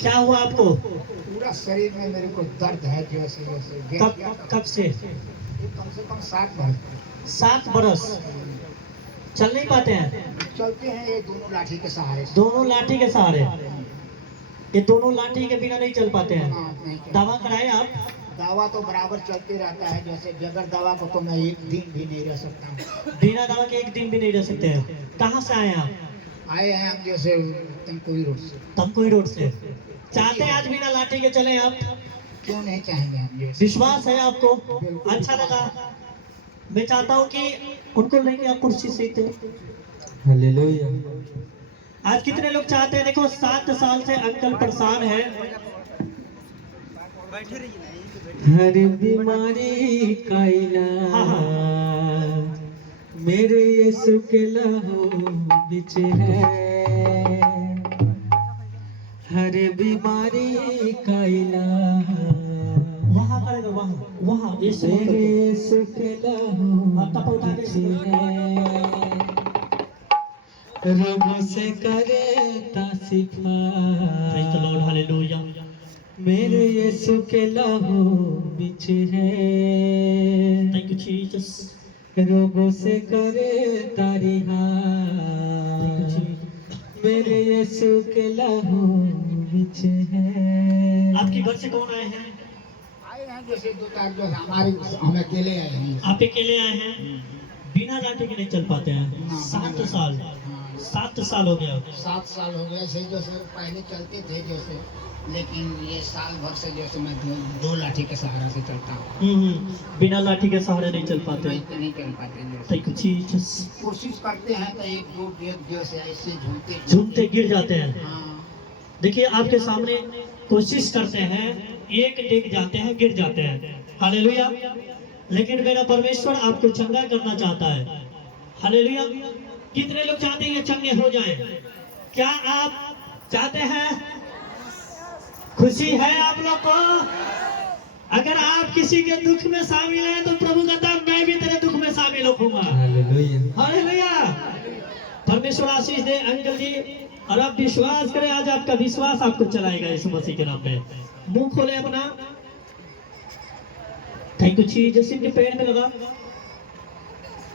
क्या हुआ आपको? पूरा शरीर में मेरे को दर्द है जैसे जैसे कब से? ये कम से कम 7 बरस। 7 बरस चल नहीं पाते हैं? चलते हैं ये दोनों लाठी के सहारे से। दोनों लाठी के सहारे? ये दोनों लाठी के बिना नहीं चल पाते हैं? हाँ, नहीं चलते। दवा कराए आप? दवा तो बराबर चलते रहता है, जैसे बगैर दवा को तो मैं एक दिन भी नहीं रह सकता हूँ। बिना दवा के एक दिन भी नहीं रह सकते हैं? कहाँ से आए आप? आए हैं हम जैसे तमकुई रोड से। तमकुई रोड से। चाहते हैं आज बिना लाठी के चले आप? क्यों नहीं चाहेंगे हम जैसे। विश्वास है आपको? बिल्कुल। अच्छा लगा। मैं चाहता हूँ कि उनको लेके आप कुर्सी से हालेलुया। आज कितने लोग चाहते हैं? देखो 7 साल से अंकल परेशान है। हर बीमारी का इलाज मेरे यीशु के लहू बिच है। हर बीमारी का इलाज वहाँ करेगा, वहाँ यीशु मेरे यीशु के लहू टपौता बिच है। रोगों से करता शिफा Praise the Lord, hallelujah. मेरे यीशु के लहू बिच है। Thank you, Jesus. रोगों से करे तारिहा Thank you, Jesus. मेरे यीशु के लहू बिच है। आपके घर से कौन आए हैं? आए हैं जैसे 2 तार जो हमारे, हम अकेले आए हैं। आप अकेले आए हैं? बिना लाठी के नहीं चल पाते हैं? 7 साल? 7 साल हो गया? 7 साल हो गए से जैसे पहले चलते थे जैसे, लेकिन ये साल भर से जैसे मैं दो लाठी के सहारा से चलता हूँ। बिना लाठी के सहारे नहीं चल पाते? नहीं चल पाते जैसे। Thank you, Jesus. कोशिश करते हैं तो 1-2 डेग जैसे ऐसे झूलते झूमते गिर जाते हैं। हाँ। देखिए आपके सामने कोशिश करते हैं, एक डेग जाते हैं, गिर जाते हैं। हालेलुया। लेकिन मेरा परमेश्वर आपको चंगा करना चाहता है। हालेलुया। कितने लोग चाहते हैं ये चंगे हो जाएं? क्या आप चाहते हैं? खुशी है आप लोग को? अगर आप किसी के दुख में शामिल हैं तो प्रभु कहता है मैं भी तेरे दुख में शामिल होऊंगा। हालेलुया। हालेलुया। परमेश्वर आशीष दे अंकल जी। और आप विश्वास करें, आज आपका विश्वास आपको चलाएगा यीशु मसीह के नाम में। मुंह खोले अपना। Thank you Jesus. इनके पेड़ में लगा।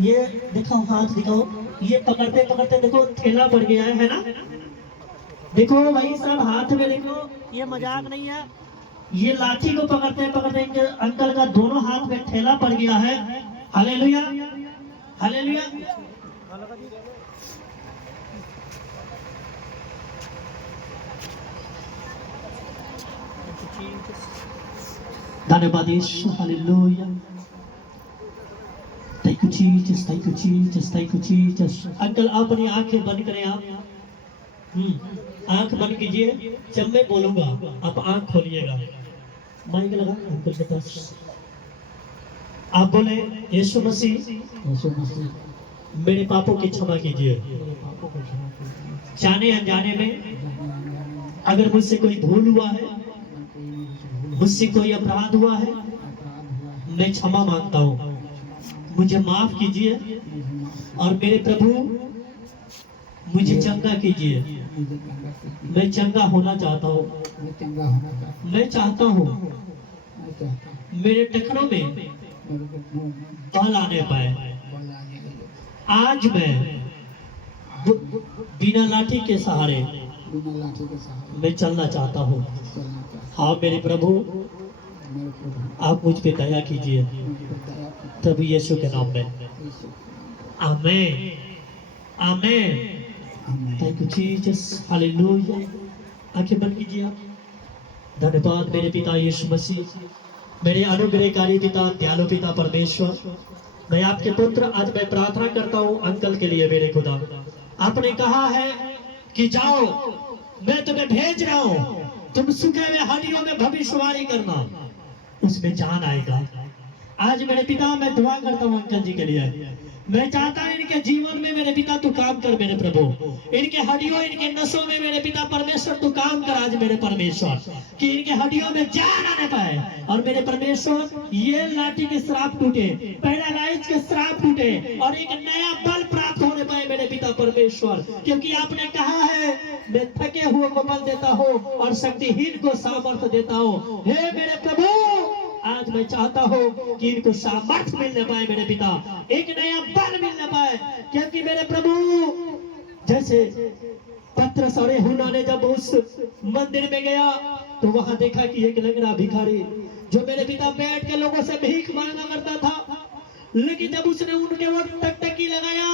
ये दिखाओ, हाथ दिखाओ। ये पकड़ते पकड़ते देखो ठेला पड़ गया है ना? देखो भाई साहब हाथ में देखो, ये मजाक नहीं है। ये लाठी को पकड़ते पकड़ते इनके अंकल का दोनों हाथ में ठेला पड़ गया है। Hallelujah, hallelujah. धन्यवाद यीशु। Hallelujah. Thank you Jesus, thank you Jesus, thank you Jesus. Uncle आप अपनी आंखें बंद करें। आप आंख बंद कीजिए। जब मैं बोलूंगा आप आंख खोलिएगा। माइक लगा अंकल के पास। आप बोले यीशु मसीह यीशु मसीह मेरे पापों की क्षमा कीजिए। जाने अनजाने में अगर मुझसे कोई भूल हुआ है, मुझसे कोई अपराध हुआ है, मैं क्षमा मांगता हूँ। मुझे माफ कीजिए और मेरे प्रभु मुझे चंगा कीजिए। मैं चंगा होना चाहता हूँ। मैं चाहता हूँ मेरे टखनों में बल आने पाए। आज मैं बिना लाठी के सहारे मैं चलना चाहता हूँ। हाँ मेरे प्रभु आप मुझ पे दया कीजिए। तभी यीशु के नाम में आमीन, आमीन। Thank you Jesus. हालेलुया। आंखें बंद कीजिए आप। धन्यवाद मेरे पिता यीशु मसीह, मेरे अनुग्रहकारी पिता, दयालु पिता परमेश्वर। मैं आपके पुत्र आज मैं प्रार्थना करता हूँ अंकल के लिए। मेरे खुदा आपने कहा है कि जाओ मैं तुम्हें भेज रहा हूँ, तुम सूखे हुए हड्डियों में भविष्यवाणी करना, उसमें जान आएगा। आज मेरे पिता मैं दुआ करता हूँ अंकल जी के लिए। मैं चाहता हूँ इनके जीवन में मेरे पिता तू काम कर मेरे प्रभु। इनके हड्डियों इनके नसों में मेरे पिता परमेश्वर तू काम कर आज मेरे परमेश्वर, कि इनके हड्डियों में जान आने पाए। और मेरे परमेश्वर ये लाठी के श्राप टूटे, पैरालाइज के श्राप टूटे और एक नया बल प्राप्त प्राप्त होने पाए मेरे पिता परमेश्वर, क्योंकि आपने कहा है मैं थके हुए को बल देता हूँ और शक्तिहीन को सामर्थ्य देता हूँ। हे मेरे प्रभु, आज मैं चाहता हूँ कि इनको सामर्थ्य मिलने पाए मेरे पिता, एक नया बल मिलने पाए, क्योंकि मेरे प्रभु जैसे पत्रस और यूहन्ना ने जब उस मंदिर में गया तो वहां देखा कि एक लंगड़ा भिखारी जो मेरे पिता बैठ के लोगों से भीख मांगा करता था, लेकिन जब उसने उनके वो टकटकी लगाया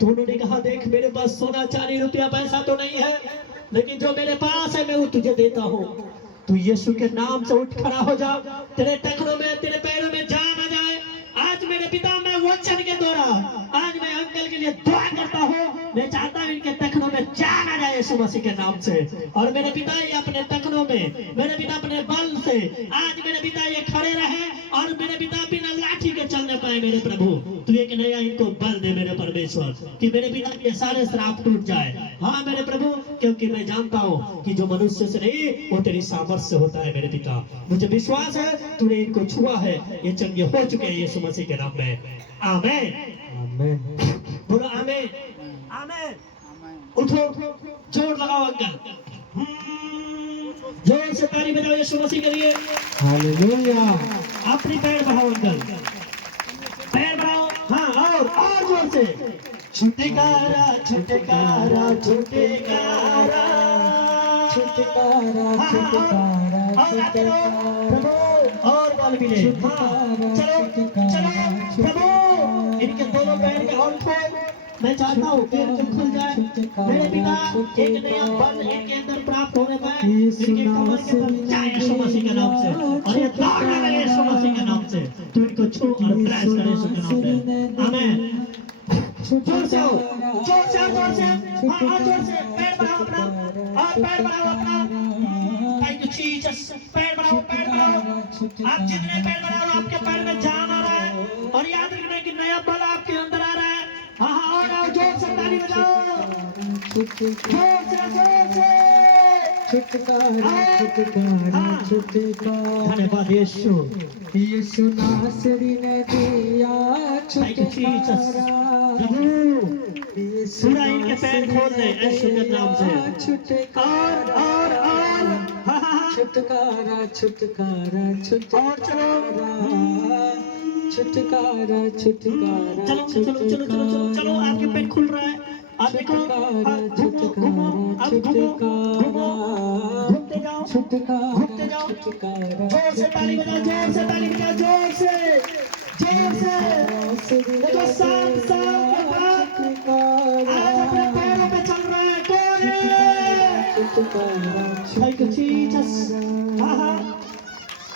तो उन्होंने कहा देख मेरे पास सोना चांदी रुपया पैसा तो नहीं है, लेकिन जो मेरे पास है मैं वो तुझे देता हूँ। तू यीशु के नाम से उठ खड़ा हो जा, तेरे टखनों में तेरे पैरों में जान आ जाए। आज मेरे पिता मैं वचन के द्वारा आज मैं अंकल के लिए दुआ करता हूँ, मैं चाहता हूँ इनके टखनों में जान आ जाए यीशु मसीह के नाम से। और मेरे पिता ये अपने टखनों में मेरे पिता अपने बल से आज मेरे पिता ये खड़े रहे और मेरे पिता बिना लाठी के चलने पाए। मेरे प्रभु तू एक नया इनको बल दे मेरे परमेश्वर, कि मेरे पिता के सारे श्राप टूट जाए। हाँ मेरे प्रभु, क्योंकि मैं जानता हूँ कि जो मनुष्य से नहीं वो तेरी सामर्थ्य से होता है मेरे पिता। मुझे विश्वास है तूने इनको छुआ है, ये चंगे हो चुके हैं यीशु मसीह के नाम में। आमीन आमेन। बोलो आमीन आमीन। उठो, जोर लगाओ अंकल, जोर से ताली बजाओ यीशु मसीह के लिए। हालेलुया। अपनी पैर बढ़ाओ अंकल, पैर बढ़ाओ। हाँ और जोर से छुटकारा छुटकारा छुटकारा छुटकारा हाँ, छुटकारा और आगे लो, प्रभु और बल मिले। हाँ, चलो चलो प्रभु, इनके दोनों पैर के और खोल। मैं चाहता हूँ पैर जब खुल जाए मेरे पिता एक नया बल इनके अंदर प्राप्त होने पाए, इनके कमर के ऊपर जाए यीशु मसीह के नाम से, और ये दौड़ने लगे यीशु मसीह के नाम से। तू इनको छू और ब्लेस करे यीशु के नाम में। आमीन। जोर से आओ, जोर से आओ, जोर से हाँ जोर से पैर बढ़ाओ अपना, और पैर बढ़ाओ अपना। Thank you Jesus. पैर बढ़ाओ, पैर बढ़ाओ। आप जितने पैर बढ़ाओ आपके पैर में जान आ रहा है, और याद रखना कि नया बल आपके अंदर आ रहा है। हाँ और आओ, जोर से ताली बजाओ, जोर से छुटकारा छुटकारा छुटकारा। धन्यवाद यीशु। यीशु नासरी ने दिया छुटकारा। पूरा इनके पैर खोल दे यीशु के नाम से। छुटकारा छुटकारा छुटकारा छुटकारा छुटकारा छुटकारा। चलो चलो चलो चलो चलो चलो, आपके पेट खुल रहा है। आप देखो, आप घूमो, आप घूमो, घूमते जाओ, घूमते जाओ। जोर से ताली बजाओ, जोर से ताली बजाओ, जोर से, जोर से। देखो 7 साल के बाद आज अपने पैरों पे चल रहा है। कौन है? Thank you Jesus. हाँ हाँ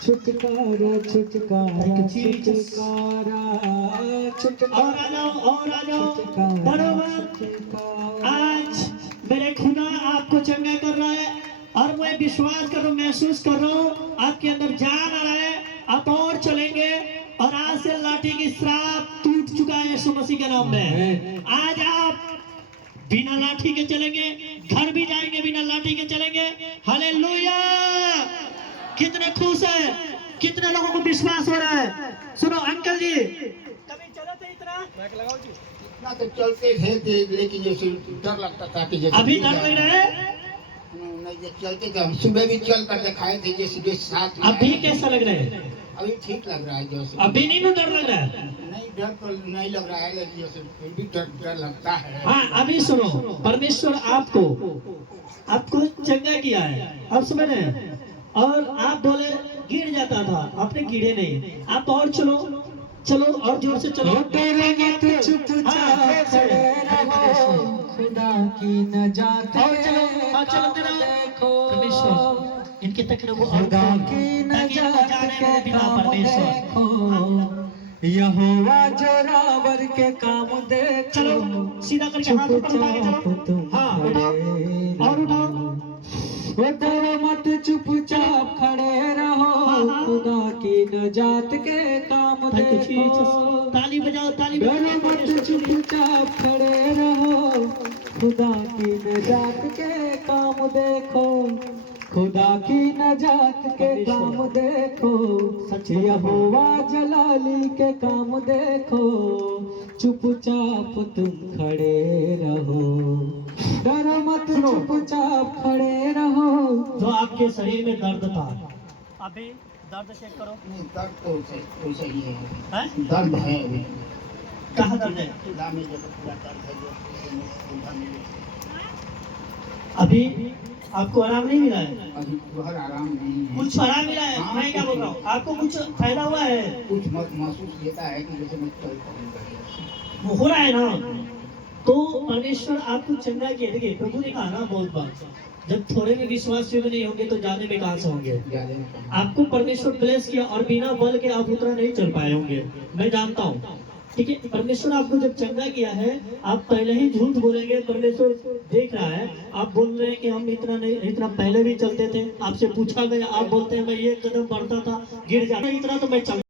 छुटकारा छुटकारा छुटकारा छुटकारा। और आ जाओ बरोबर। आज मेरे खुदा आपको चंगा कर रहा है, और मैं विश्वास कर रहा हूँ, महसूस कर रहा हूँ आपके अंदर जान आ रहा है। आप और चलेंगे, और आज से लाठी की श्राप टूट चुका है यीशु मसीह के नाम में। आज आप बिना लाठी के चलेंगे, घर भी जाएंगे बिना लाठी के चलेंगे। हालेलुया। कितने खुश है, कितने लोगों को विश्वास हो रहा है। सुनो अंकल जी, कभी चले थे इतना तो चलते थे, लेकिन जैसे डर लगता था कि जैसे अभी डर लग रहा है? नहीं, जब चलते थे हम सुबह भी चल कर दिखाए थे जैसे के साथ। अभी कैसा लग रहा है? अभी ठीक लग रहा है जैसे। अभी नहीं डर लग रहा है? नहीं, डर तो नहीं लग रहा है, लेकिन जैसे फिर भी डर लगता है। हाँ अभी सुनो, परमेश्वर आपको चंगा किया है, आप समझ रहे हैं। और आप बोले गिर जाता था, आपने गिरे नहीं। आप और चलो चलो, और जोर से चलो। खुदा की नजात और चलो देखो परमेश्वर इनके तक वो खुदा की नजात के काम देखो। यहोवा जोरावर के काम देखो। चलो सीधा करके हाथ ऊपर उठा के चलो। हाँ उठाओ और उठाओ। डरो मत चुपचाप खड़े रहो, खुदा की नजात के काम देखो। ताली बजाओ, ताली डरो मत चुपचाप खड़े रहो, खुदा की नजात के काम देखो। खुदा की नजात के काम देखो, यहोवा जलाली के काम देखो, चुपचाप तुम खड़े रहो, डरो मत चुपचाप खड़े रहो। जो आपके शरीर में दर्द था, अभी दर्द चेक करो। नहीं, दर्द तो वैसे ही है, हैं? दर्द है अभी। कहाँ दर्द है? खुदा में जो पूरा दर्द है, जो खुदा में अभी आपको आराम नहीं मिला है? अभी बहुत आराम नहीं है। कुछ आराम मिला है? हाँ, मैं क्या बोल रहा हूँ, आपको कुछ फायदा हुआ है? कुछ महसूस देता है कि जैसे मैं चल पाऊंगा। वो हो रहा है ना, तो परमेश्वर आपको चंगा किया। देखिए प्रभु ने कहा ना बहुत बार, जब थोड़े में विश्वास योग्य नहीं होंगे तो ज्यादा में कहाँ से होंगे। आपको परमेश्वर ब्लेस किया और बिना बल के आप उतना नहीं चल पाए होंगे, मैं जानता हूँ। ठीक है, परमेश्वर आपको जब चंगा किया है, आप पहले ही झूठ बोलेंगे, परमेश्वर देख रहा है। आप बोल रहे हैं कि हम इतना नहीं, इतना पहले भी चलते थे, आपसे पूछा गया, आप बोलते हैं मैं ये कदम बढ़ता था गिर जाता, इतना तो मैं चल